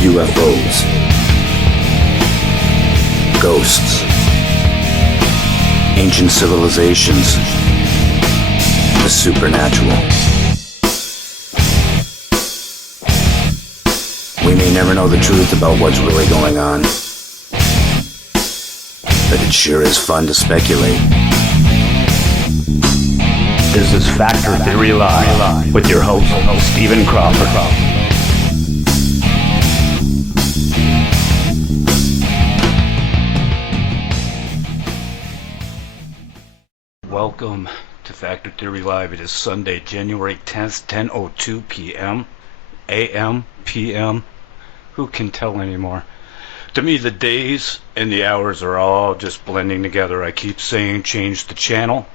UFOs, ghosts, ancient civilizations, the supernatural. We may never know the truth about what's really going on, but it sure is fun to speculate. This is Factor Theory Live with your host, Stephen Crawford. Welcome to Factor Theory Live. It is Sunday, January 10th, 10:02 p.m. a.m., p.m. Who can tell anymore? To me, the days and the hours are all just blending together. I keep saying change the channel.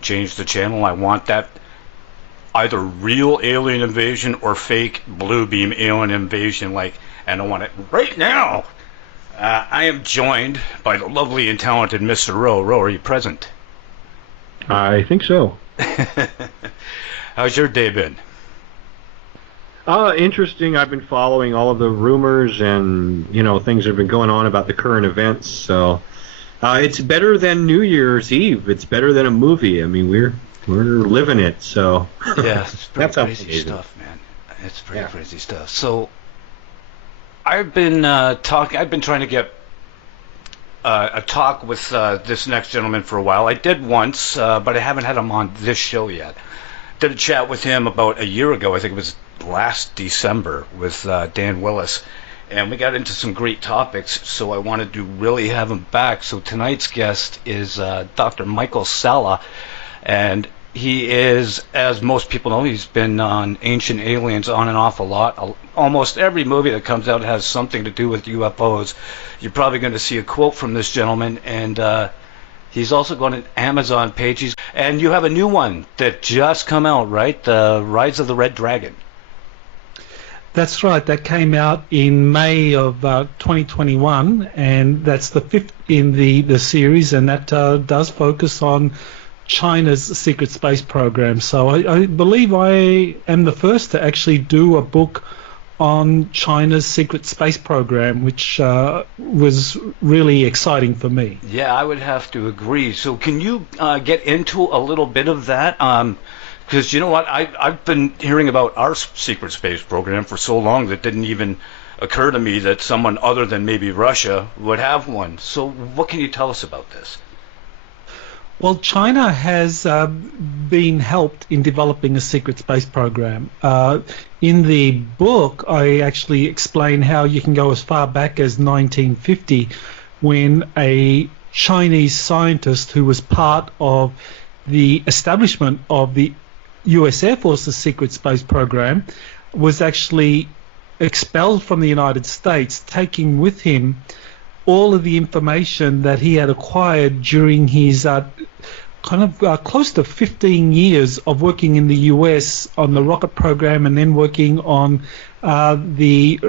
Change the channel. I want that either real alien invasion or fake blue beam alien invasion, and I want it right now. I am joined by the lovely and talented Mr. Rowe. Rowe, are you present? I think so. How's your day been? Interesting. I've been following all of the rumors and, things that have been going on about the current events. So it's better than New Year's Eve. It's better than a movie. I mean, we're living it. So yeah, it's pretty crazy stuff, man. It's pretty crazy stuff. So I've been trying to get a talk with this next gentleman for a while. I did once, but I haven't had him on this show yet. Did a chat with him about a year ago. I think it was last December with Dan Willis, and we got into some great topics, so I wanted to really have him back. So tonight's guest is Dr. Michael Salla, and he is, as most people know, he's been on Ancient Aliens on and off a lot. Almost every movie that comes out has something to do with UFOs. You're probably going to see a quote from this gentleman, and he's also got an Amazon page. And you have a new one that just come out, right? The Rise of the Red Dragon. That's right. That came out in May of 2021, and that's the fifth in the series, and that does focus on China's secret space program. So I believe I am the first to actually do a book on China's secret space program, which was really exciting for me. Yeah, I would have to agree. So can you get into a little bit of that? Because you know what, I've been hearing about our secret space program for so long that it didn't even occur to me that someone other than maybe Russia would have one. So what can you tell us about this? Well, China has been helped in developing a secret space program. In the book, I actually explain how you can go as far back as 1950 when a Chinese scientist who was part of the establishment of the US Air Force's secret space program was actually expelled from the United States, taking with him all of the information that he had acquired during his close to 15 years of working in the US on the rocket program, and then working on the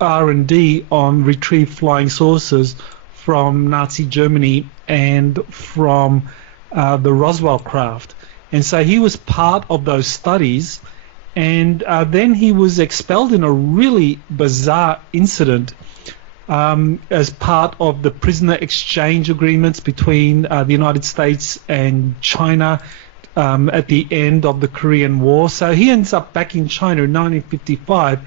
R&D on retrieved flying saucers from Nazi Germany and from the Roswell craft. And so he was part of those studies, and then he was expelled in a really bizarre incident as part of the prisoner exchange agreements between the United States and China at the end of the Korean War. So he ends up back in China in 1955,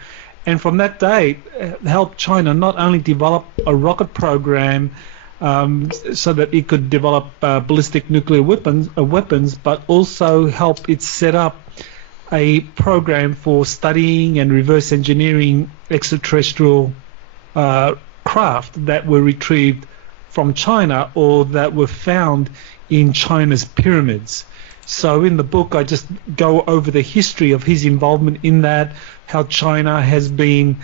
and from that day helped China not only develop a rocket program so that it could develop ballistic nuclear weapons, but also help it set up a program for studying and reverse engineering extraterrestrial craft that were retrieved from China or that were found in China's pyramids. So in the book, I just go over the history of his involvement in that, how China has been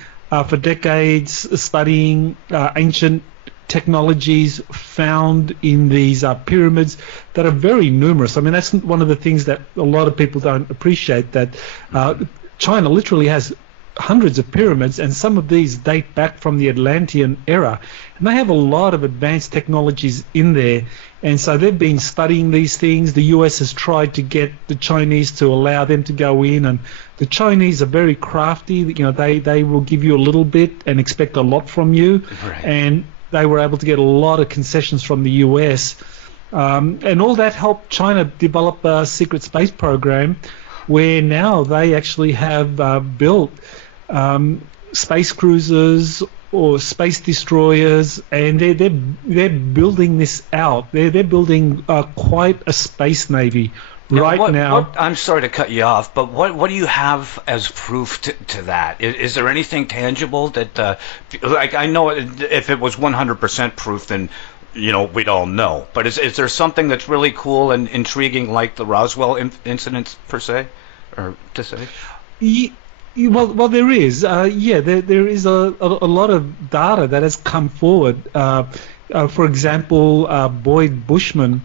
for decades studying ancient technologies found in these pyramids that are very numerous. I mean, that's one of the things that a lot of people don't appreciate, that China literally has hundreds of pyramids, and some of these date back from the Atlantean era, and they have a lot of advanced technologies in there. And so they've been studying these things. The US has tried to get the Chinese to allow them to go in, and the Chinese are very crafty. You know, they will give you a little bit and expect a lot from you. Right. And they were able to get a lot of concessions from the US. And all that helped China develop a secret space program, where now they actually have built space cruisers or space destroyers, and they're building this out. They're building quite a space navy now. I'm sorry to cut you off, but what do you have as proof to that? Is there anything tangible that, like, I know if it was 100% proof, then we'd all know. But is there something that's really cool and intriguing, like the Roswell incident per se, or to say? Well, there is. There is a lot of data that has come forward. For example, Boyd Bushman,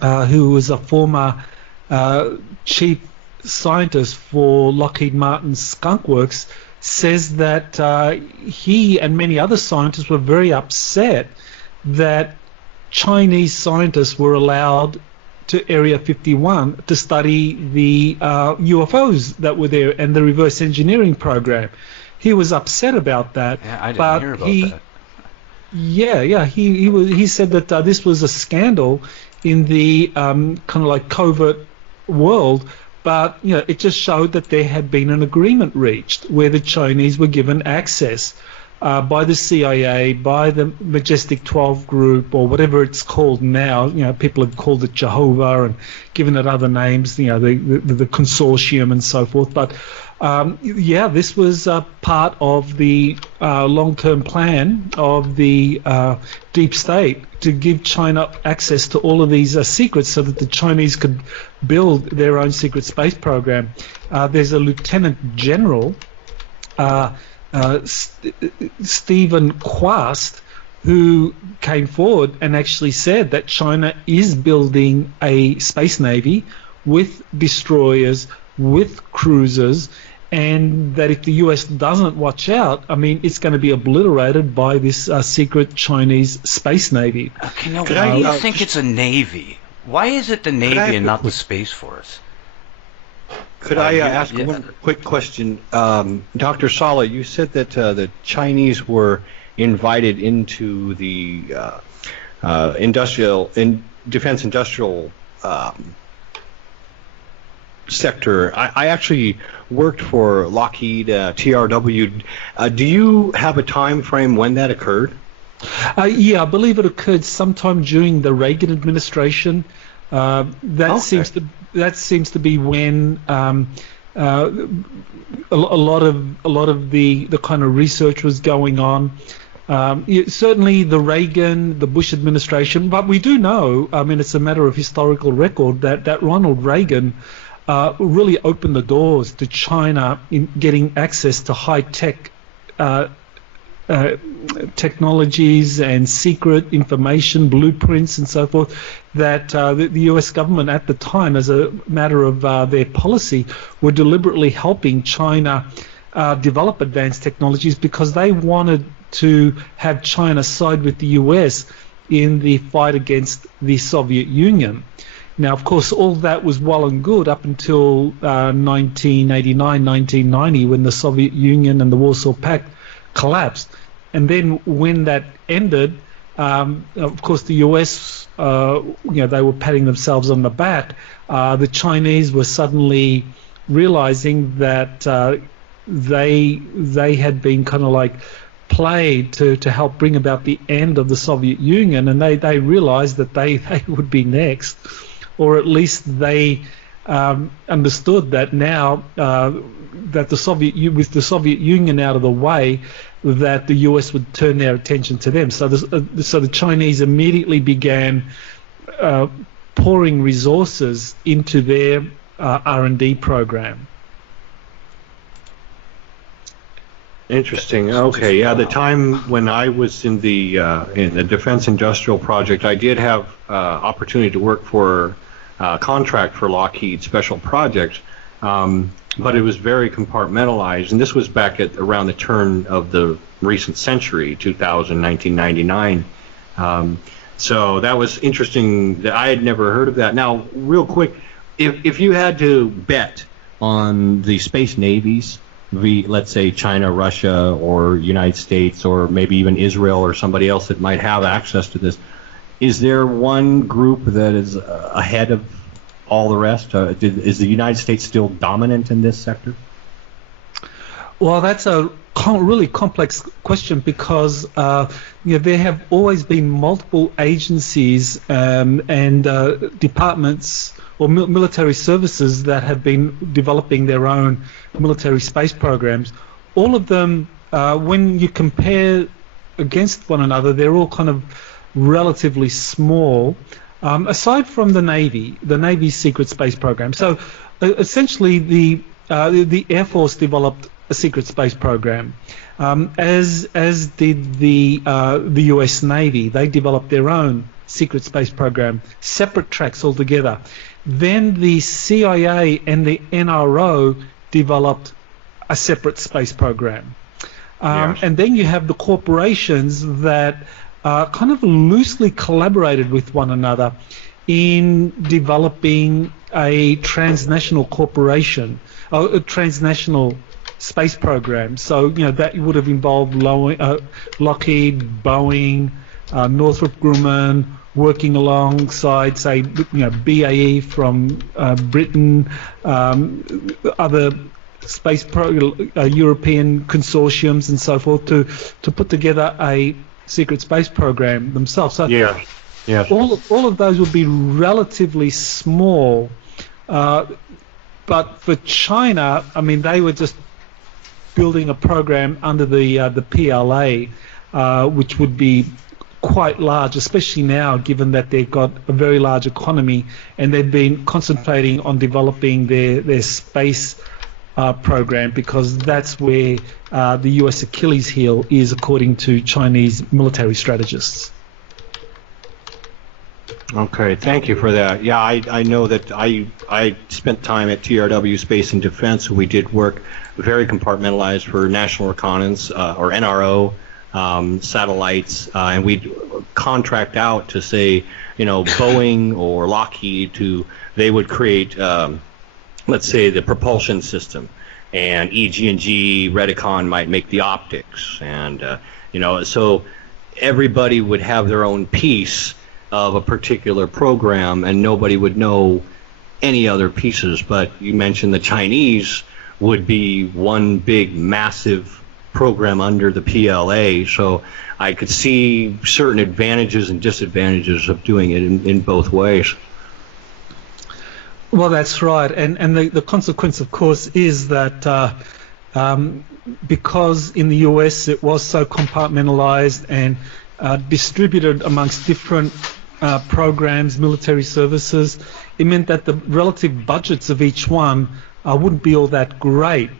who was a former chief scientist for Lockheed Martin's Skunk Works, says that he and many other scientists were very upset that Chinese scientists were allowed to Area 51 to study the UFOs that were there and the reverse engineering program. He was upset about that. Yeah, I didn't hear about that. Yeah. He said that this was a scandal in the kind of like covert world, but it just showed that there had been an agreement reached where the Chinese were given access by the CIA, by the Majestic 12 group, or whatever it's called now. People have called it Jehovah and given it other names, the consortium and so forth. But this was part of the long-term plan of the deep state to give China access to all of these secrets so that the Chinese could build their own secret space program. There's a lieutenant general, Stephen Quast, who came forward and actually said that China is building a space navy with destroyers, with cruisers, and that if the US doesn't watch out, it's going to be obliterated by this secret Chinese space navy. Okay, now why do you think it's a navy? Why is it the Navy and not the Space Force? Could I ask one quick question? Dr. Salla, you said that the Chinese were invited into the defense industrial sector. I actually worked for Lockheed, TRW. Do you have a time frame when that occurred? I believe it occurred sometime during the Reagan administration. That seems to be when a lot of the kind of research was going on. Certainly the Reagan, the Bush administration, but we do know, it's a matter of historical record, that Ronald Reagan really opened the doors to China in getting access to high-tech technologies and secret information, blueprints and so forth, that the US government at the time, as a matter of their policy, were deliberately helping China develop advanced technologies because they wanted to have China side with the US in the fight against the Soviet Union. Now, of course, all that was well and good up until 1989, 1990, when the Soviet Union and the Warsaw Pact collapsed. And then when that ended, of course, the US, they were patting themselves on the back. The Chinese were suddenly realizing that they had been kind of like played to help bring about the end of the Soviet Union, and they realized that they would be next, or at least they understood that now that with the Soviet Union out of the way, that the US would turn their attention to them. So the Chinese immediately began pouring resources into their R&D program. Interesting. Okay, yeah. The time when I was in the Defense Industrial Project, I did have opportunity to work for a contract for Lockheed Special Project, but it was very compartmentalized, and this was back at around the turn of the recent century, 2000, 1999. So that was interesting. That I had never heard of that. Now, real quick, if you had to bet on the space navies, let's say China, Russia, or United States, or maybe even Israel or somebody else that might have access to this, is there one group that is ahead of all the rest? Is the United States still dominant in this sector? Well, that's a really complex question because there have always been multiple agencies and departments or military services that have been developing their own military space programs. All of them, when you compare against one another, they're all kind of relatively small, aside from the Navy's secret space program. So essentially the Air Force developed a secret space program, as did the US Navy. They developed their own secret space program, separate tracks altogether. Then the CIA and the NRO developed a separate space program. Yes. And then you have the corporations that kind of loosely collaborated with one another in developing a transnational corporation, a transnational space program. So, that would have involved Lockheed, Boeing, Northrop Grumman, working alongside, say, BAE from Britain, other space European consortiums and so forth to put together a secret space program themselves. So Yes. all of those would be relatively small, but for China, I mean, they were just building a program under the PLA, which would be quite large, especially now, given that they've got a very large economy and they've been concentrating on developing their space program, because that's where the US Achilles heel is, according to Chinese military strategists. Okay, thank you for that. Yeah, I know that I spent time at TRW Space and Defense. We did work very compartmentalized for National Reconnaissance, or NRO, satellites, and we'd contract out to, say, Boeing or Lockheed they would create, let's say, the propulsion system, and EG&G, Redicon might make the optics, and so everybody would have their own piece of a particular program, and nobody would know any other pieces. But you mentioned the Chinese would be one big, massive program under the PLA, so I could see certain advantages and disadvantages of doing it in both ways. Well, that's right, and the consequence, of course, is that because in the US it was so compartmentalized and distributed amongst different programs, military services, it meant that the relative budgets of each one wouldn't be all that great.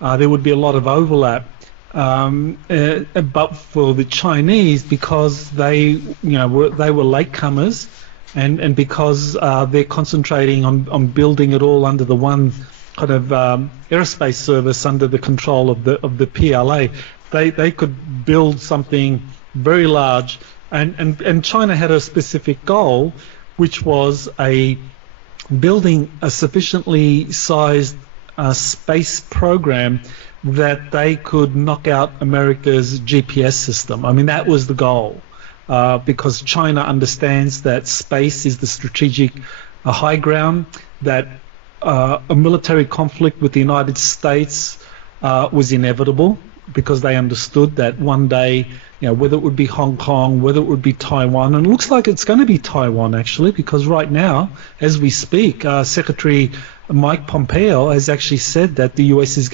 There would be a lot of overlap. But for the Chinese, because they were latecomers, and because they're concentrating on building it all under the one kind of aerospace service under the control of the PLA, they could build something very large. And China had a specific goal, which was building a sufficiently sized space program that they could knock out America's GPS system. I mean, that was the goal, because China understands that space is the strategic high ground, that a military conflict with the United States was inevitable, because they understood that one day, whether it would be Hong Kong, whether it would be Taiwan, and it looks like it's going to be Taiwan, actually, because right now, as we speak, Secretary Mike Pompeo has actually said that the US is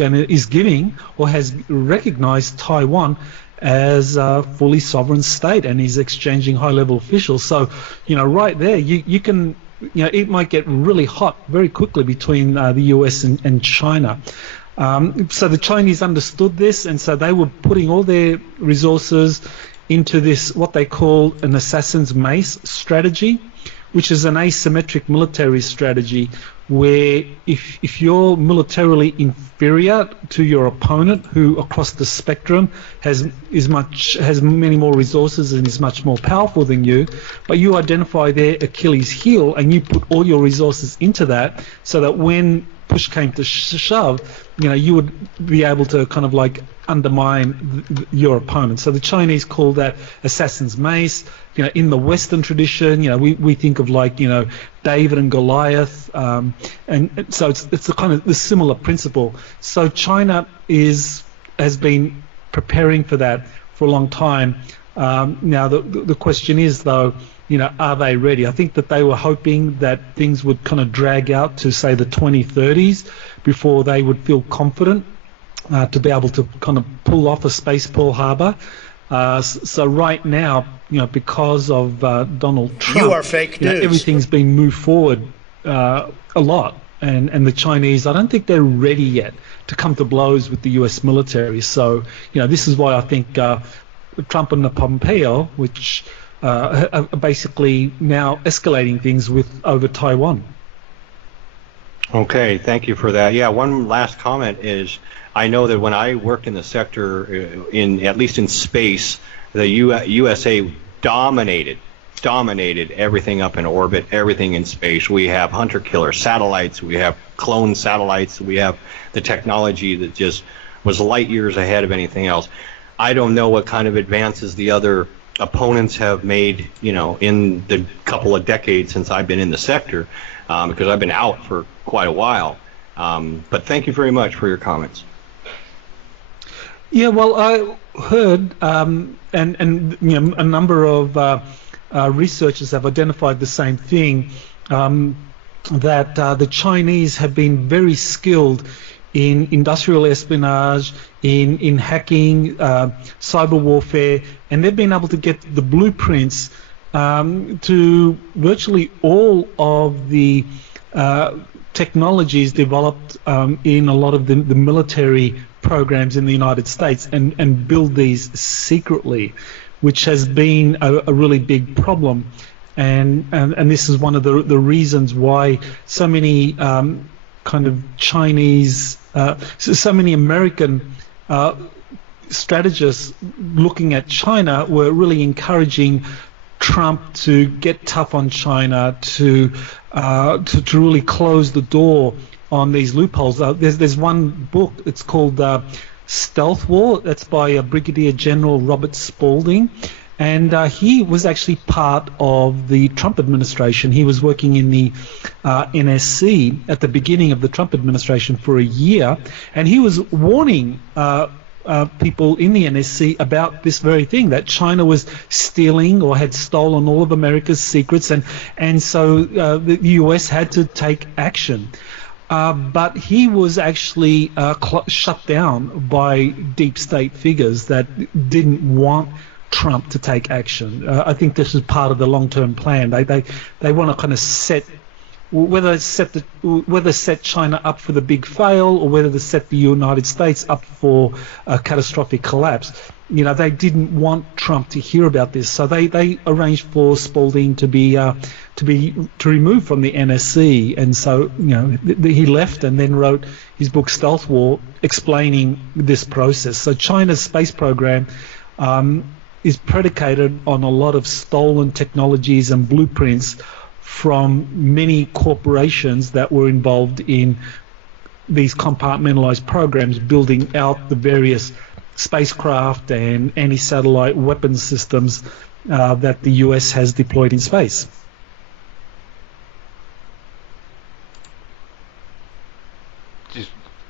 giving or has recognized Taiwan as a fully sovereign state, and is exchanging high-level officials. So, right there, you can, it might get really hot very quickly between the US and China. So the Chinese understood this, and so they were putting all their resources into this, what they call an assassin's mace strategy, which is an asymmetric military strategy where if you're militarily inferior to your opponent, who across the spectrum has many more resources and is much more powerful than you, but you identify their Achilles heel and you put all your resources into that, so that when push came to shove, you would be able to kind of like undermine your opponent. So the Chinese call that assassin's mace. In the Western tradition, we think of like, David and Goliath, and so it's the kind of the similar principle. So China has been preparing for that for a long time. Now the question is though, are they ready? I think that they were hoping that things would kind of drag out to say the 2030s before they would feel confident to be able to kind of pull off a space Pearl Harbor. So right now, because of Donald Trump, you are fake news. Everything's been moved forward a lot, and the Chinese, I don't think they're ready yet to come to blows with the U.S. military. So, this is why I think Trump and Pompeo, which are basically now escalating things over Taiwan. Okay, thank you for that. Yeah, one last comment is, I know that when I worked in the sector, at least in space, the USA dominated everything up in orbit, everything in space. We have hunter-killer satellites, we have clone satellites, we have the technology that just was light years ahead of anything else. I don't know what kind of advances the other opponents have made, in the couple of decades since I've been in the sector, because I've been out for quite a while. But thank you very much for your comments. Yeah, well, I heard, and a number of researchers have identified the same thing, that the Chinese have been very skilled in industrial espionage, in hacking, cyber warfare, and they've been able to get the blueprints to virtually all of the technologies developed in a lot of the military programs in the United States, and build these secretly, which has been a really big problem. And this is one of the reasons why so many kind of Chinese, so many American strategists looking at China were really encouraging Trump to get tough on China, to really close the door on these loopholes. There's one book, it's called Stealth War, that's by Brigadier General Robert Spalding, and he was actually part of the Trump administration. He was working in the NSC at the beginning of the Trump administration for a year, and he was warning people in the NSC about this very thing, that China was stealing or had stolen all of America's secrets, and so the US had to take action. But he was actually shut down by deep state figures that didn't want Trump to take action. I think this is part of the long-term plan. They want to kind of whether set China up for the big fail, or whether to set the United States up for a catastrophic collapse. They didn't want Trump to hear about this, so they arranged for Spalding to be removed from the NSC, and so he left and then wrote his book Stealth War, explaining this process. So China's space program is predicated on a lot of stolen technologies and blueprints from many corporations that were involved in these compartmentalized programs, building out the various spacecraft and anti-satellite weapons systems that the US has deployed in space.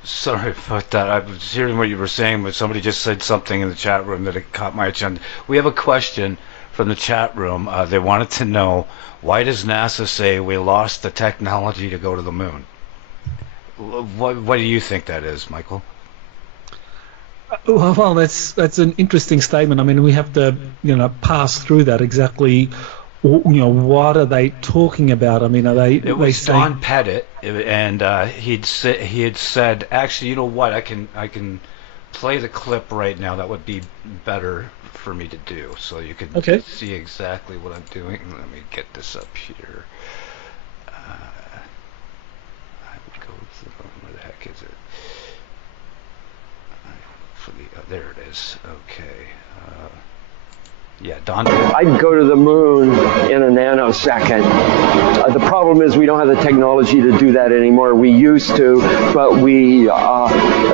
Sorry about that. I was hearing what you were saying, but somebody just said something in the chat room that it caught my attention. We have a question from the chat room. They wanted to know, why does NASA say we lost the technology to go to the moon? What do you think that is, Michael? Well, that's an interesting statement. I mean, we have to pass through that exactly. What are they talking about? I mean, are they? It was Don Pettit, and he had said, actually, you know what? I can play the clip right now. That would be better for me to do, so you can see exactly what I'm doing. Let me get this up here. heck is it? There it is. Okay. Yeah, Don. I'd go to the moon in a nanosecond. The problem is we don't have the technology to do that anymore. We used to, but we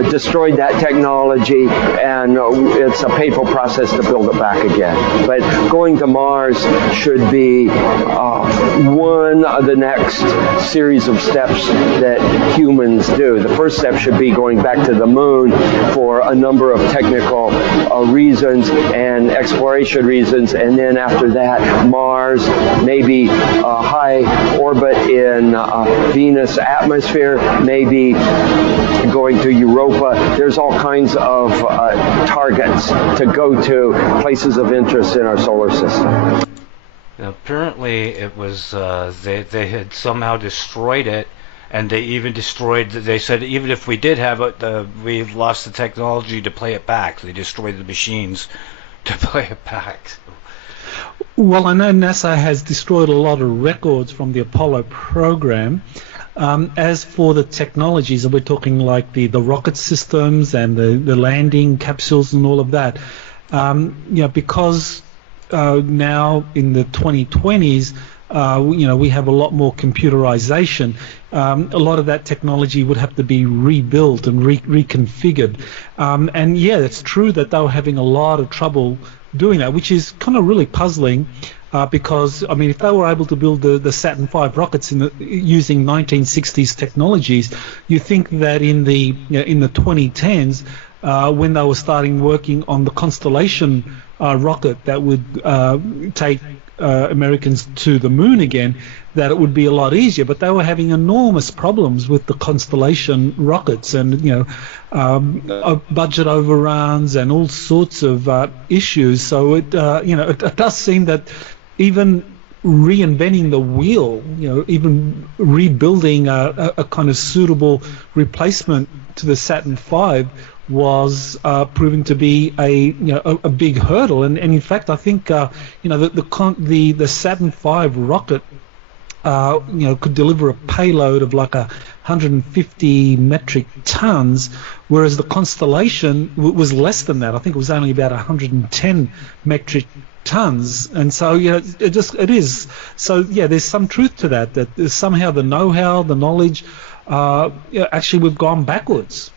destroyed that technology, and it's a painful process to build it back again. But going to Mars should be one of the next series of steps that humans do. The first step should be going back to the moon for a number of technical reasons and exploration reasons, and then after that, Mars, maybe a high orbit in Venus atmosphere, maybe going to Europa. There's all kinds of targets to go to, places of interest in our solar system. Apparently, it was they had somehow destroyed it, and they even destroyed. They said even if we did have it, we've lost the technology to play it back. They destroyed the machines to play it back. Well, I know NASA has destroyed a lot of records from the Apollo program. As for the technologies, we're talking like the rocket systems and the landing capsules and all of that. Because now in the 2020s, we have a lot more computerization. A lot of that technology would have to be rebuilt and reconfigured. And yeah, it's true that they were having a lot of trouble doing that, which is kind of really puzzling, because I mean, if they were able to build the Saturn V rockets using 1960s technologies, you think that in the 2010s, when they were starting working on the Constellation rocket that would take Americans to the moon again, that it would be a lot easier. But they were having enormous problems with the Constellation rockets, and budget overruns and all sorts of issues. So it does seem that even reinventing the wheel, even rebuilding a kind of suitable replacement to the Saturn V was proving to be a big hurdle, and in fact I think the Saturn V rocket could deliver a payload of like 150 metric tons, whereas the Constellation was less than that. I think it was only about 110 metric tons, and so it is. So yeah, there's some truth to that. That there's somehow the know-how, the knowledge, actually we've gone backwards.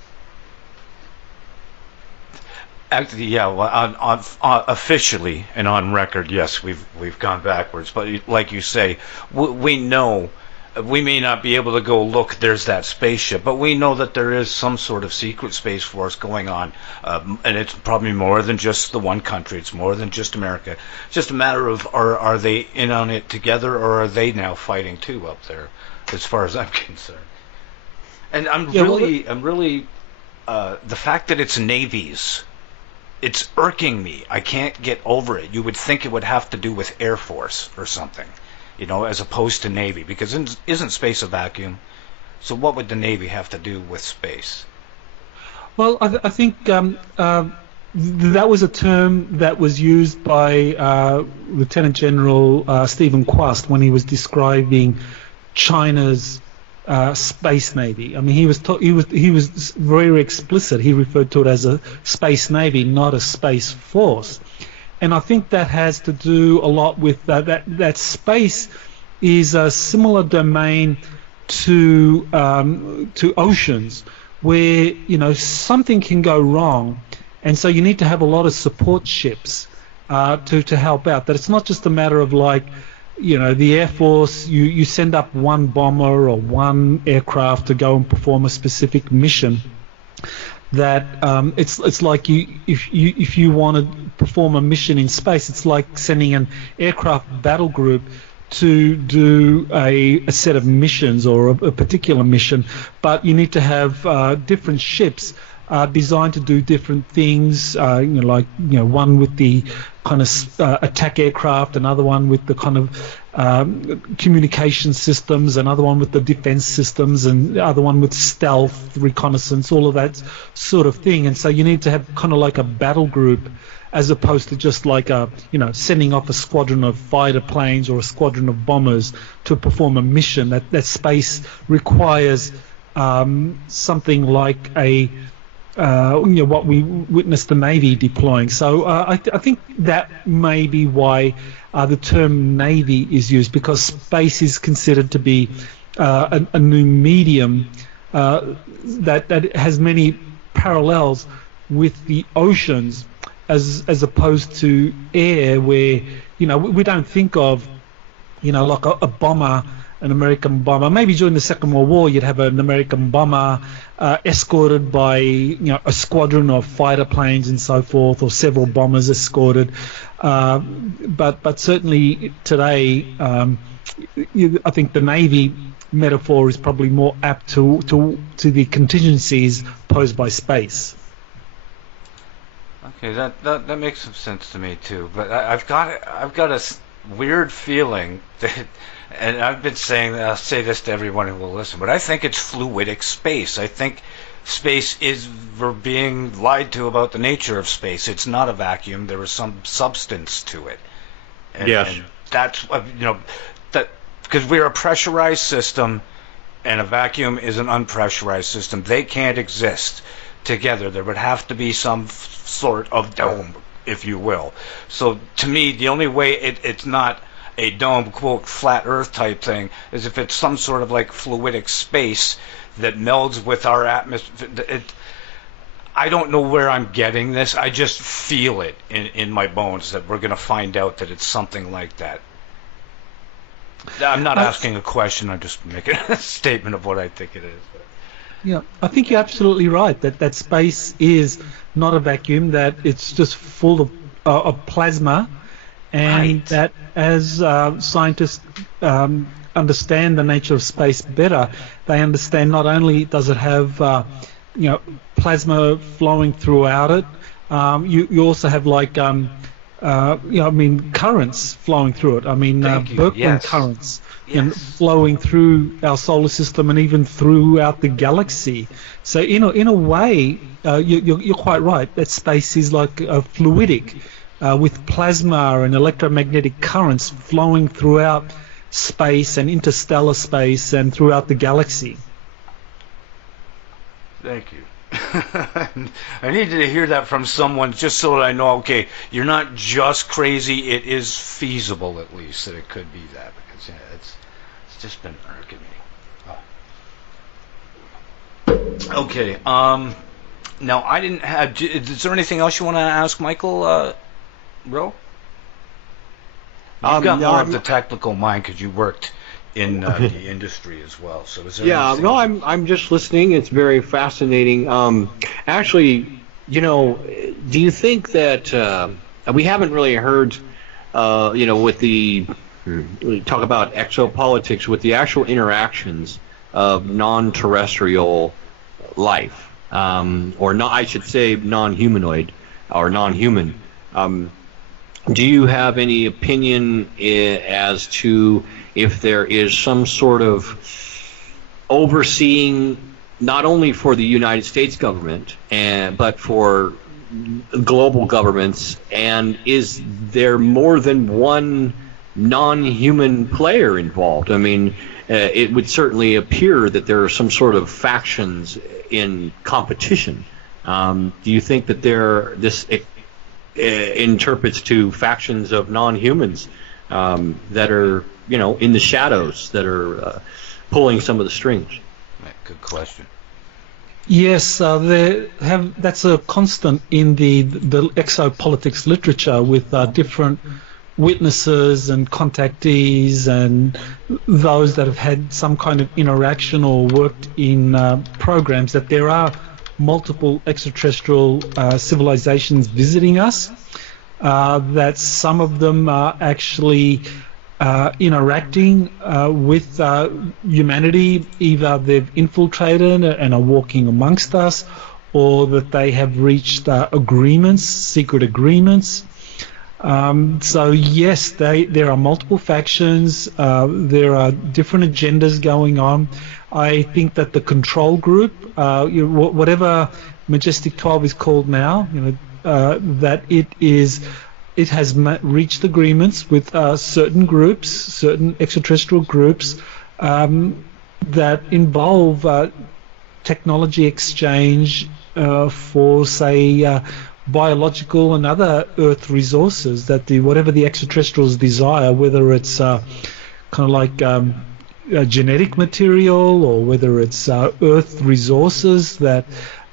Actually, yeah. Well, on officially and on record, yes, we've gone backwards. But like you say, we know we may not be able to go look. There's that spaceship, but we know that there is some sort of secret space force going on, and it's probably more than just the one country. It's more than just America. It's just a matter of are they in on it together, or are they now fighting too up there? As far as I'm concerned, and I'm really the fact that it's navies. It's irking me. I can't get over it. You would think it would have to do with Air Force or something, as opposed to Navy, because isn't space a vacuum? So what would the Navy have to do with space? Well, I think that was a term that was used by Lieutenant General Stephen Quast when he was describing China's space navy. I mean, he was very explicit. He referred to it as a space navy, not a space force. And I think that has to do a lot with that space is a similar domain to oceans, where something can go wrong, and so you need to have a lot of support ships to help out. That it's not just a matter of like, the Air Force, you send up one bomber or one aircraft to go and perform a specific mission. That it's like if you want to perform a mission in space, it's like sending an aircraft battle group to do a set of missions or a particular mission, but you need to have different ships designed to do different things. One with the kind of attack aircraft, another one with the kind of communication systems, another one with the defense systems, and the other one with stealth, reconnaissance, all of that sort of thing. And so you need to have kind of like a battle group, as opposed to just like sending off a squadron of fighter planes or a squadron of bombers to perform a mission. That space requires something like what we witnessed the Navy deploying. So I think that may be why the term Navy is used, because space is considered to be a new medium that has many parallels with the oceans, as opposed to air, where we don't think of like a bomber, an American bomber. Maybe during the Second World War you'd have an American bomber escorted by a squadron of fighter planes and so forth, or several bombers escorted. But certainly today, I think the Navy metaphor is probably more apt to the contingencies posed by space. Okay, that makes some sense to me too. But I've got a weird feeling that, and I've been saying that, I'll say this to everyone who will listen, but I think it's fluidic space. I think space we're being lied to about the nature of space. It's not a vacuum. There is some substance to it. Yes. And that's that, because we're a pressurized system, and a vacuum is an unpressurized system. They can't exist together. There would have to be some sort of dome, if you will. So to me, the only way it's not a dome, quote, flat Earth type thing, is if it's some sort of like fluidic space that melds with our atmosphere. I don't know where I'm getting this. I just feel it in my bones that we're going to find out that it's something like that. I'm not asking a question. I'm just making a statement of what I think it is. Yeah, I think you're absolutely right that space is not a vacuum, that it's just full of plasma, and Right. that as scientists understand the nature of space better, they understand not only does it have plasma flowing throughout it, you also have like currents flowing through it. Thank you. Birkeland Yes. currents Yes. flowing through our solar system and even throughout the galaxy. So in a way, you're quite right that space is like fluidic, with plasma and electromagnetic currents flowing throughout space and interstellar space and throughout the galaxy. Thank you. I needed to hear that from someone just so that I know, okay, you're not just crazy, it is feasible at least that it could be that, because it's just been irking me. Okay, now I didn't have, is there anything else you want to ask Michael, Ro? You've got more of the technical mind because you worked in the industry as well. So is there Yeah, anything no, else? I'm just listening. It's very fascinating. Actually, do you think that we haven't really heard, with we talk about exopolitics, with the actual interactions of non-terrestrial life, or not? I should say non-humanoid or non-human. Do you have any opinion as to if there is some sort of overseeing, not only for the United States government, but for global governments, and is there more than one non-human player involved? I mean, it would certainly appear that there are some sort of factions in competition. Do you think that this interprets to factions of non-humans that are, in the shadows, that are pulling some of the strings? Right, good question. Yes, that's a constant in the exopolitics literature, with different witnesses and contactees and those that have had some kind of interaction or worked in programs, that there are multiple extraterrestrial civilizations visiting us, that some of them are actually interacting with humanity. Either they've infiltrated and are walking amongst us, or that they have reached agreements, secret agreements. So yes, there are multiple factions. There are different agendas going on. I think that the control group, whatever Majestic 12 is called now, that it has reached agreements with certain groups, certain extraterrestrial groups, that involve technology exchange for, say, biological and other Earth resources that whatever the extraterrestrials desire, whether it's kind of like genetic material or whether it's Earth resources, that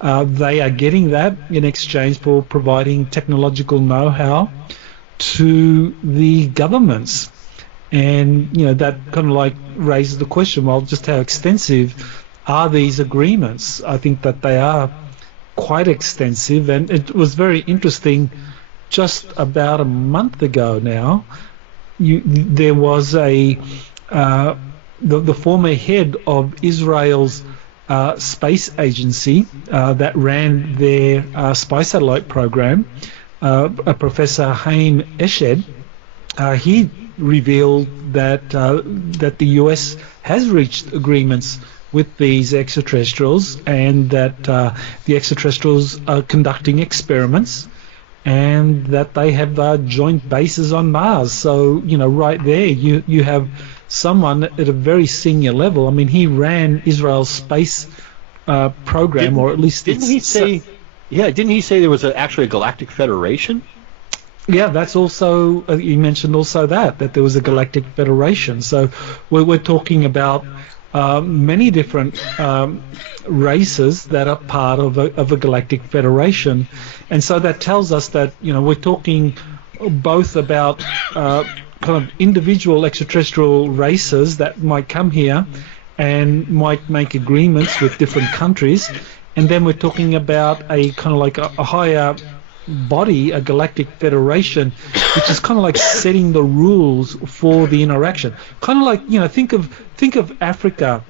they are getting that in exchange for providing technological know-how to the governments. And that kind of like raises the question, well, just how extensive are these agreements? I think that they are quite extensive, and it was very interesting. Just about a month ago now, there was the former head of Israel's space agency that ran their spy satellite program, Professor Haim Eshed. He revealed that the US has reached agreements with these extraterrestrials, and that the extraterrestrials are conducting experiments, and that they have joint bases on Mars. So right there you have someone at a very senior level. I mean, he ran Israel's space program, or at least didn't he say there was actually a galactic federation? Yeah, that's also, you mentioned also that there was a galactic federation. So we're talking about many different races that are part of a galactic federation. And so that tells us that, we're talking both about kind of individual extraterrestrial races that might come here and might make agreements with different countries. And then we're talking about a kind of like a higher body, a galactic federation, which is kind of like setting the rules for the interaction. Kind of like, think of Africa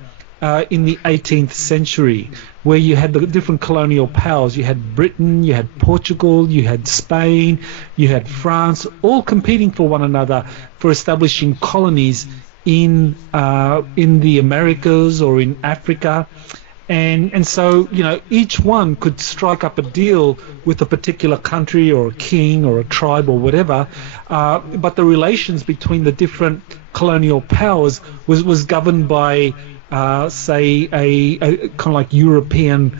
in the 18th century, where you had the different colonial powers. You had Britain, you had Portugal, you had Spain, you had France, all competing for one another for establishing colonies in the Americas or in Africa. And so, each one could strike up a deal with a particular country or a king or a tribe or whatever, but the relations between the different colonial powers was governed by, say, a kind of like European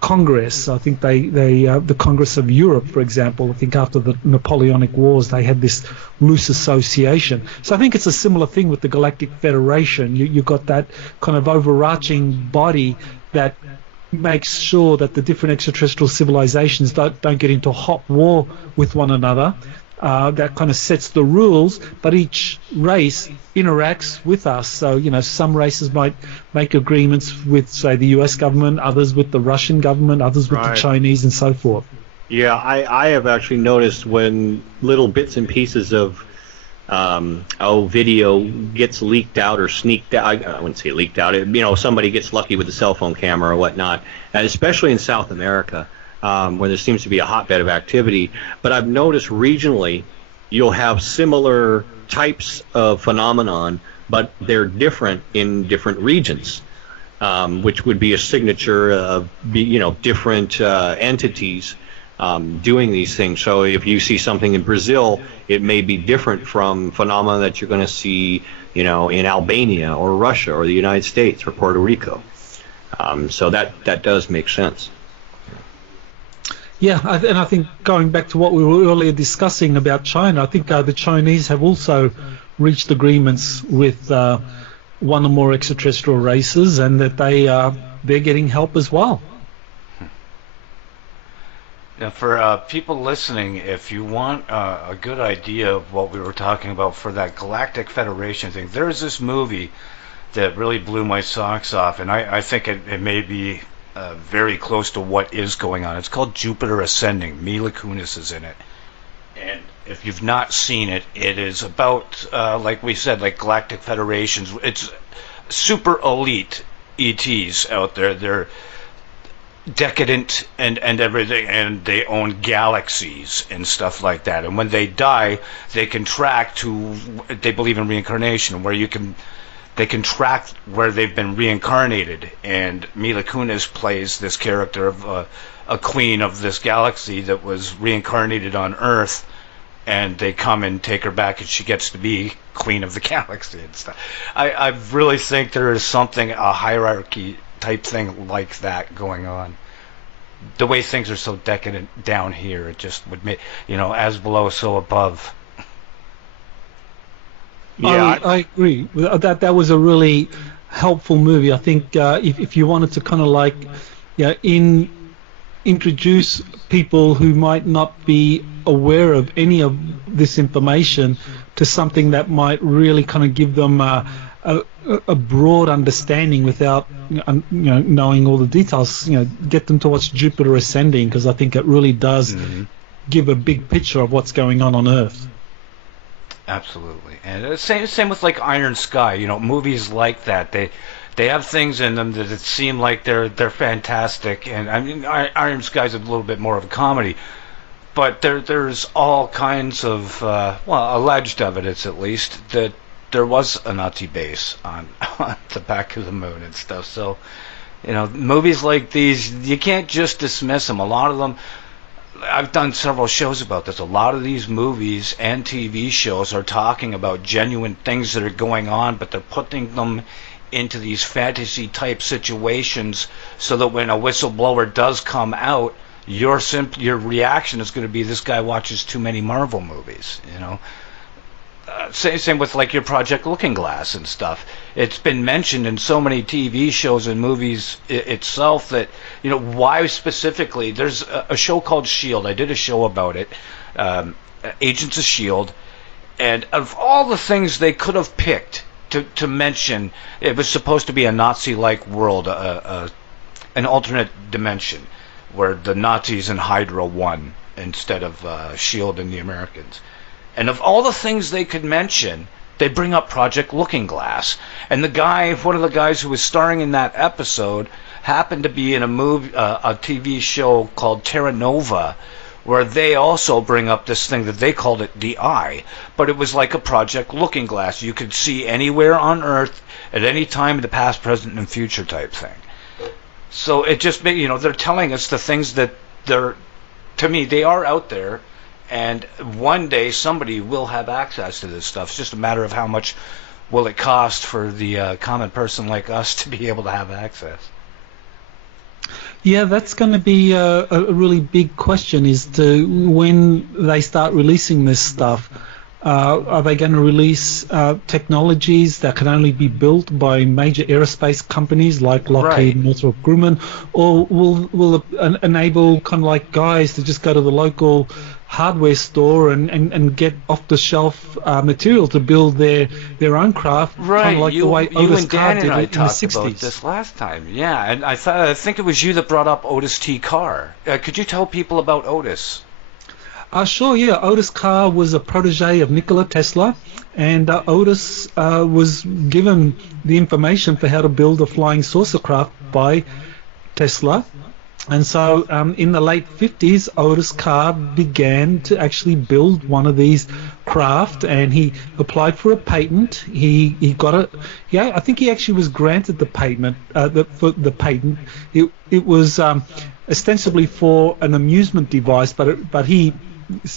Congress. I think the Congress of Europe, for example, I think after the Napoleonic Wars, they had this loose association. So I think it's a similar thing with the Galactic Federation. You've got that kind of overarching body that makes sure that the different extraterrestrial civilizations don't get into hot war with one another. That kind of sets the rules, but each race interacts with us. So, some races might make agreements with, say, the US government, others with the Russian government, others with the Chinese, and so forth. Yeah, I have actually noticed when little bits and pieces of video gets leaked out or sneaked out. I wouldn't say leaked out. Somebody gets lucky with a cell phone camera or whatnot, and especially in South America, where there seems to be a hotbed of activity. But I've noticed regionally, you'll have similar types of phenomenon, but they're different in different regions, which would be a signature of different entities doing these things. So if you see something in Brazil, it may be different from phenomena that you're going to see, in Albania or Russia or the United States or Puerto Rico. So that does make sense. Yeah, and I think going back to what we were earlier discussing about China, I think the Chinese have also reached agreements with one or more extraterrestrial races, and that they're getting help as well. Now, for people listening, if you want a good idea of what we were talking about for that Galactic Federation thing, there's this movie that really blew my socks off, and I think it may be very close to what is going on. It's called Jupiter Ascending. Mila Kunis is in it. And if you've not seen it, it is about, like we said, like Galactic Federations. It's super elite ETs out there. They're decadent and everything, and they own galaxies and stuff like that. And when they die, they can track to, they believe in reincarnation, where they can track where they've been reincarnated. And Mila Kunis plays this character of a queen of this galaxy that was reincarnated on Earth, and they come and take her back, and she gets to be queen of the galaxy and stuff. I really think there is something, a hierarchy type thing like that going on. The way things are so decadent down here, it just would make, as below, so above. Yeah, I agree. That was a really helpful movie. I think if you wanted to kind of like, introduce people who might not be aware of any of this information to something that might really kind of give them a broad understanding without knowing all the details. Get them to watch Jupiter Ascending, because I think it really does give a big picture of what's going on Earth. Absolutely, and same with like Iron Sky. Movies like that, they have things in them that seem like they're fantastic. And I mean, Iron Sky's a little bit more of a comedy, but there's all kinds of alleged evidence, at least, that there was a Nazi base on the back of the moon and stuff. So, movies like these, you can't just dismiss them. A lot of them, I've done several shows about this. A lot of these movies and TV shows are talking about genuine things that are going on, but they're putting them into these fantasy type situations so that when a whistleblower does come out, your reaction is going to be, this guy watches too many Marvel movies. Same with like your Project Looking Glass and stuff. It's been mentioned in so many TV shows and movies itself that, why specifically. There's a show called S.H.I.E.L.D. I did a show about it, Agents of S.H.I.E.L.D., and of all the things they could have picked to mention, it was supposed to be a Nazi-like world, an alternate dimension, where the Nazis and Hydra won instead of S.H.I.E.L.D. and the Americans. And of all the things they could mention, they bring up Project Looking Glass. And one of the guys who was starring in that episode happened to be in a TV show called Terra Nova, where they also bring up this thing that they called it the Eye. But it was like a Project Looking Glass. You could see anywhere on Earth at any time in the past, present, and future type thing. So it just made, they're telling us the things that to me, they are out there. And one day somebody will have access to this stuff. It's just a matter of how much will it cost for the common person like us to be able to have access. Yeah, that's going to be a really big question, is to when they start releasing this stuff. Are they going to release technologies that can only be built by major aerospace companies like Lockheed, Northrop Grumman, or will it enable kind of like guys to just go to the local hardware store and get off-the-shelf material to build their own craft, kind of like the way Otis Carter did it in the 60s. About this last time, yeah, and I think it was you that brought up Otis T. Carr. Could you tell people about Otis? Sure, yeah. Otis Carr was a protege of Nikola Tesla, and Otis was given the information for how to build a flying saucer craft by Tesla. And so in the late 50s, Otis Carr began to actually build one of these craft, and he applied for a patent. He got it. Yeah, I think he actually was granted the patent. The patent. It was ostensibly for an amusement device, but he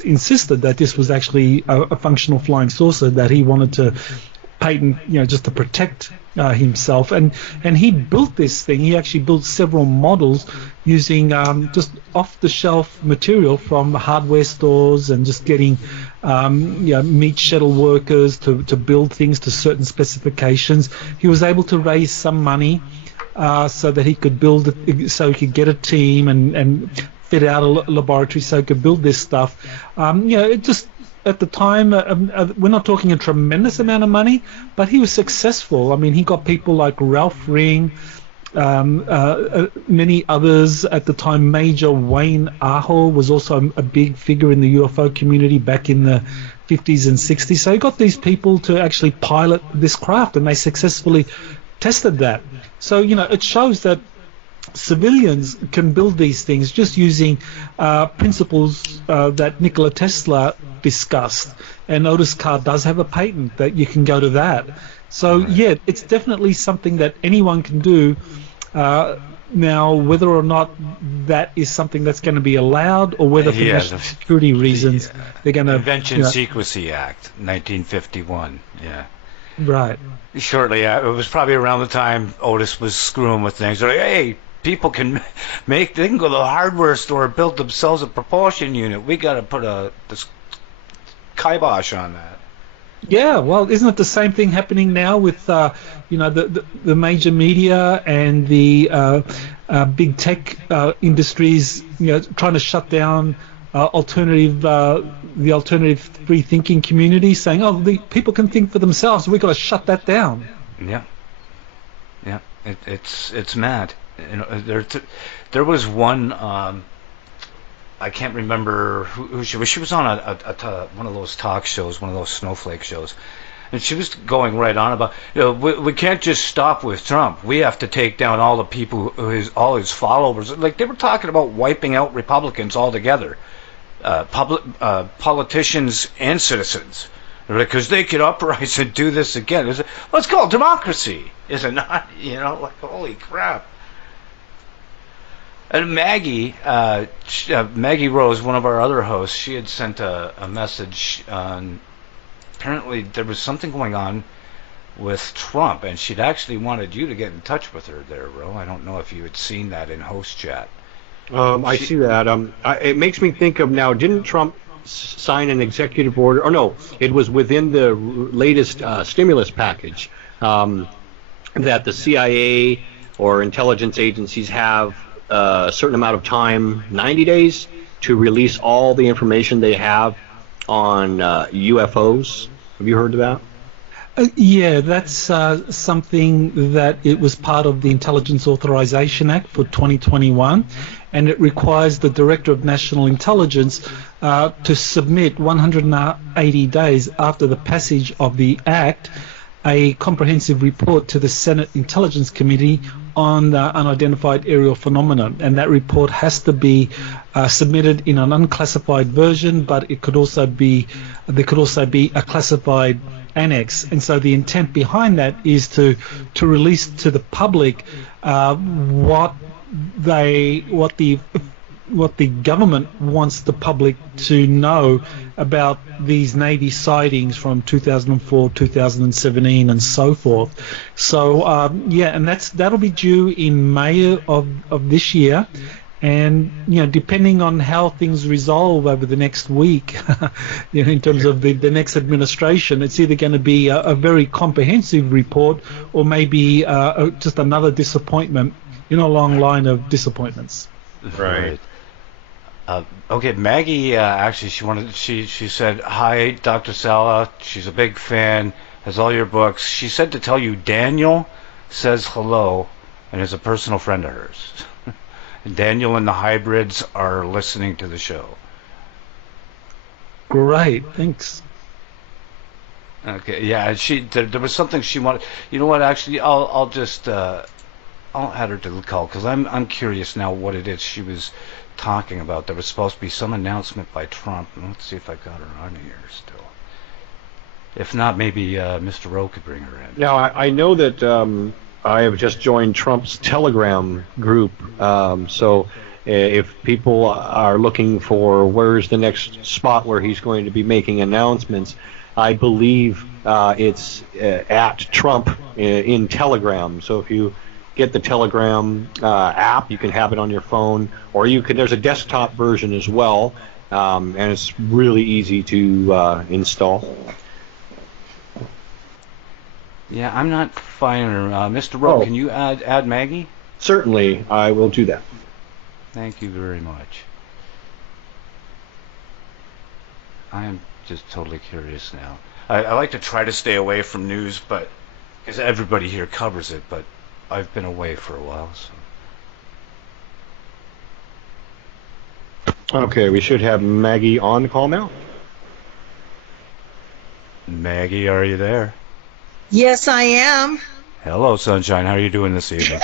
insisted that this was actually a functional flying saucer that he wanted to patent, just to protect himself. And he built this thing. He actually built several models using just off-the-shelf material from hardware stores, and just getting meat shuttle workers to build things to certain specifications. He was able to raise some money so that he could build it, so he could get a team and fit out a laboratory so he could build this stuff. It just, at the time, we're not talking a tremendous amount of money, but he was successful. I mean, he got people like Ralph Ring, many others at the time. Major Wayne Aho was also a big figure in the UFO community back in the 50s and 60s. So he got these people to actually pilot this craft, and they successfully tested that. So, it shows that civilians can build these things just using principles that Nikola Tesla discussed, and Otis Carr does have a patent that you can go to that. So yeah, it's definitely something that anyone can do. Now, whether or not that is something that's going to be allowed, or whether for national security reasons they're going to... Invention Secrecy Act, 1951, yeah. Right. Shortly, it was probably around the time Otis was screwing with things. They're like, hey, people can they can go to the hardware store and build themselves a propulsion unit. We got to put this kibosh on that. Yeah, well, isn't it the same thing happening now with the major media and the big tech industries, trying to shut down the alternative free thinking community, saying, "Oh, the people can think for themselves. We've got to shut that down." Yeah, it's mad. There was one. I can't remember who she was. She was on one of those talk shows, one of those snowflake shows, and she was going right on about, we can't just stop with Trump. We have to take down all the people, all his followers. Like, they were talking about wiping out Republicans altogether, politicians and citizens, because they could uprise and do this again. It's called democracy, is it not? Like, holy crap. And Maggie Rose, one of our other hosts, she had sent a message on, apparently there was something going on with Trump, and she'd actually wanted you to get in touch with her there, Ro. I don't know if you had seen that in host chat. I see that. It makes me think of now, didn't Trump sign an executive order? Or no, it was within the latest stimulus package that the CIA or intelligence agencies have a certain amount of time, 90 days, to release all the information they have on UFOs. Have you heard of that? Yeah, that's something that it was part of the Intelligence Authorization Act for 2021, and it requires the Director of National Intelligence to submit 180 days after the passage of the Act a comprehensive report to the Senate Intelligence Committee on unidentified aerial phenomena, and that report has to be submitted in an unclassified version, but there could also be a classified annex. And so the intent behind that is to release to the public what the government wants the public to know about these Navy sightings from 2004, 2017, and so forth. So and that'll be due in May of this year. And depending on how things resolve over the next week, in terms of the next administration, it's either going to be a very comprehensive report, or maybe just another disappointment in a long line of disappointments. Right. Okay, Maggie, actually, she said, hi, Dr. Salla. She's a big fan, has all your books. She said to tell you Daniel says hello and is a personal friend of hers. Daniel and the hybrids are listening to the show. Great, thanks. Okay, yeah, there was something she wanted. You know what? Actually, I'll add her to the call, because I'm curious now what it is she was talking about. There was supposed to be some announcement by Trump. Let's see if I got her on here still. If not, maybe Mr. Rowe could bring her in. Now, I know that I have just joined Trump's Telegram group, so if people are looking for where's the next spot where he's going to be making announcements, I believe it's at Trump in Telegram. So if you get the Telegram app, you can have it on your phone, or there's a desktop version as well, and it's really easy to install. Yeah, I'm not finding her. Mr. Rowe, can you add Maggie? Certainly, I will do that. Thank you very much. I am just totally curious now. I like to try to stay away from news, because everybody here covers it, but I've been away for a while, so. Okay, we should have Maggie on the call now. Maggie, are you there? Yes, I am. Hello, Sunshine. How are you doing this evening?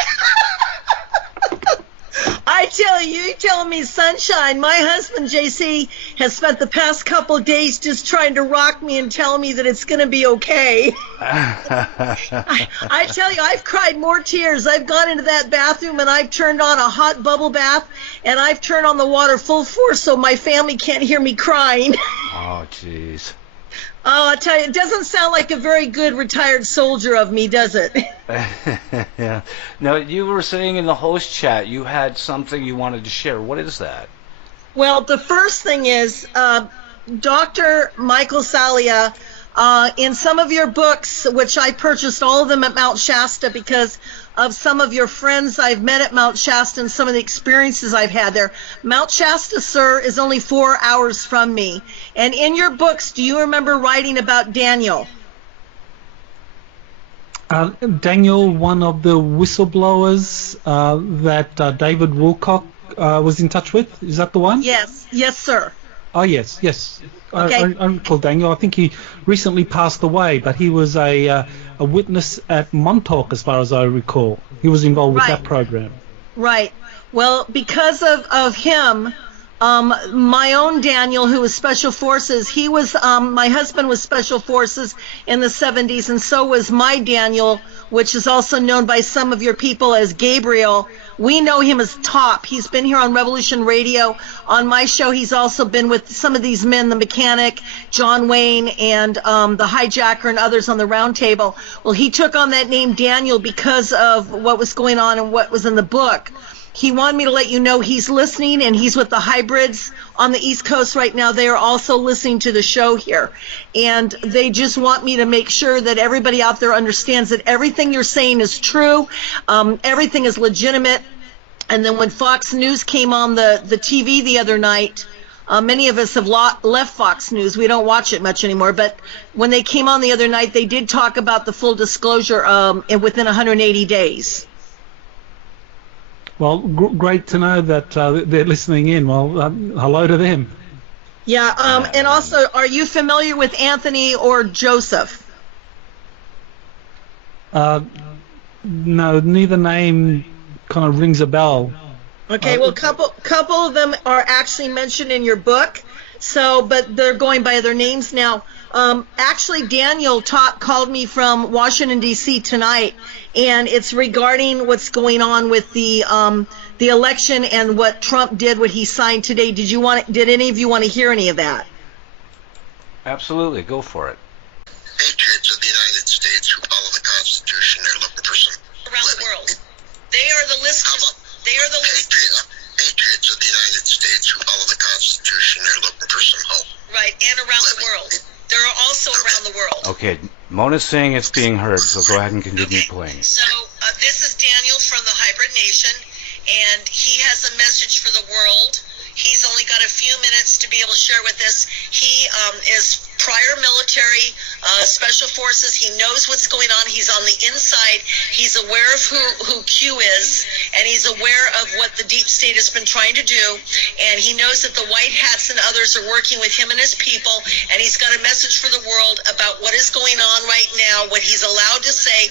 I tell you telling me sunshine. My husband, JC, has spent the past couple of days just trying to rock me and tell me that it's going to be okay. I tell you, I've cried more tears. I've gone into that bathroom and I've turned on a hot bubble bath, and I've turned on the water full force so my family can't hear me crying. Oh, jeez. Oh, I tell you, it doesn't sound like a very good retired soldier of me, does it? Yeah. Now, you were saying in the host chat you had something you wanted to share. What is that? Well, the first thing is, Dr. Michael Salla, in some of your books, which I purchased all of them at Mount Shasta because of some of your friends I've met at Mount Shasta and some of the experiences I've had there. Mount Shasta, sir, is only 4 hours from me. And in your books, do you remember writing about Daniel? Daniel, one of the whistleblowers that David Woolcock was in touch with, is that the one? Yes, yes, sir. Oh, yes, yes. Okay. I recall Daniel. I think he recently passed away, but he was a witness at Montauk, as far as I recall. He was involved with that program. Right. Well, because of him, my own Daniel, who was Special Forces, he was, my husband was Special Forces in the 70s, and so was my Daniel, which is also known by some of your people as Gabriel. We know him as Top. He's been here on Revolution Radio. On my show, he's also been with some of these men, the mechanic, John Wayne, and the hijacker and others on the round table. Well, he took on that name Daniel because of what was going on and what was in the book. He wanted me to let you know he's listening, and he's with the hybrids on the East Coast right now. They are also listening to the show here. And they just want me to make sure that everybody out there understands that everything you're saying is true. Everything is legitimate. And then when Fox News came on the TV the other night, many of us have left Fox News. We don't watch it much anymore. But when they came on the other night, they did talk about the full disclosure within 180 days. Well, great to know that they're listening in. Well, hello to them. Yeah, and also, are you familiar with Anthony or Joseph? No, neither name kind of rings a bell. Okay, well, couple of them are actually mentioned in your book, but they're going by their names now. Actually, Daniel called me from Washington, D.C. tonight, and it's regarding what's going on with the election and what Trump did, what he signed today. Did any of you want to hear any of that? Absolutely, go for it. Patriots of the United States who follow the Constitution, they're looking for some Around the world. They are the listeners. They are the listeners. Patriots of the United States who follow the Constitution, they're looking for some hope. Right, and around the world. There are also around the world. Okay, Mona's saying it's being heard, so go ahead and continue playing. So this is Daniel from the Hybrid Nation, and he has a message for the world. He's only got a few minutes to be able to share with us. He is prior military, special forces. He knows what's going on. He's on the inside. He's aware of who Q is, and he's aware of what the deep state has been trying to do. And he knows that the white hats and others are working with him and his people. And he's got a message for the world about what is going on right now, what he's allowed to say,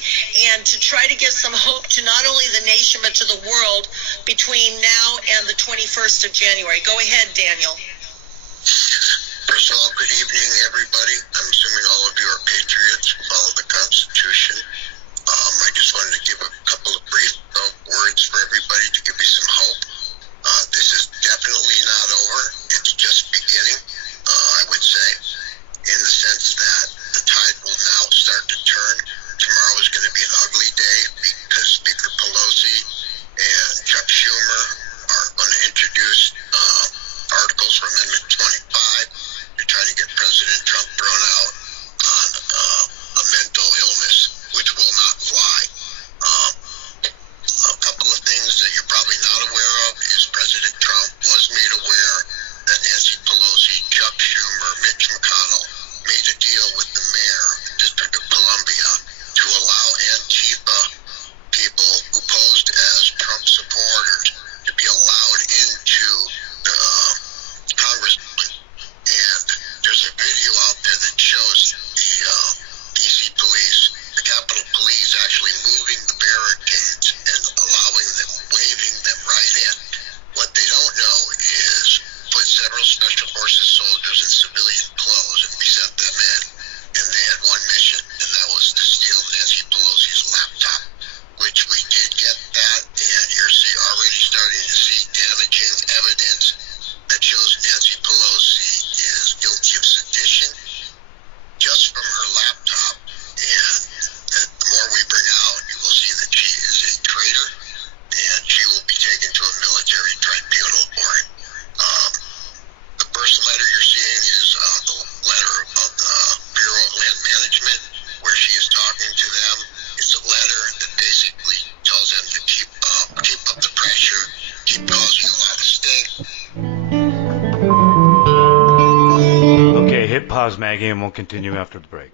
and to try to give some hope to not only the nation but to the world between now and the 21st of January. Go ahead, Daniel. First of all, good evening, everybody. I'm assuming all of you are patriots who follow the Constitution. I just wanted to give a couple of brief words for everybody to give you some hope. This is definitely not over. It's just beginning, I would say, in the sense that the tide will now start to turn. Tomorrow is going to be an ugly day because Speaker Pelosi and Chuck Schumer are going to introduce articles for Amendment 25 to try to get President Trump thrown out on a mental illness, which will not fly. A couple of things that you're probably not aware of is President Trump was made aware that Nancy Pelosi, Chuck Schumer, Mitch McConnell made a deal with the mayor of the District of Columbia to allow Antifa people who posed as Trump supporters to be allowed into the Congressman. And there's a video out there that shows the DC police, the Capitol Police, actually moving the barricades and allowing them, waving them right in. What they don't know is put several Special Forces soldiers in civilian clothes and pause, Maggie, and we'll continue after the break.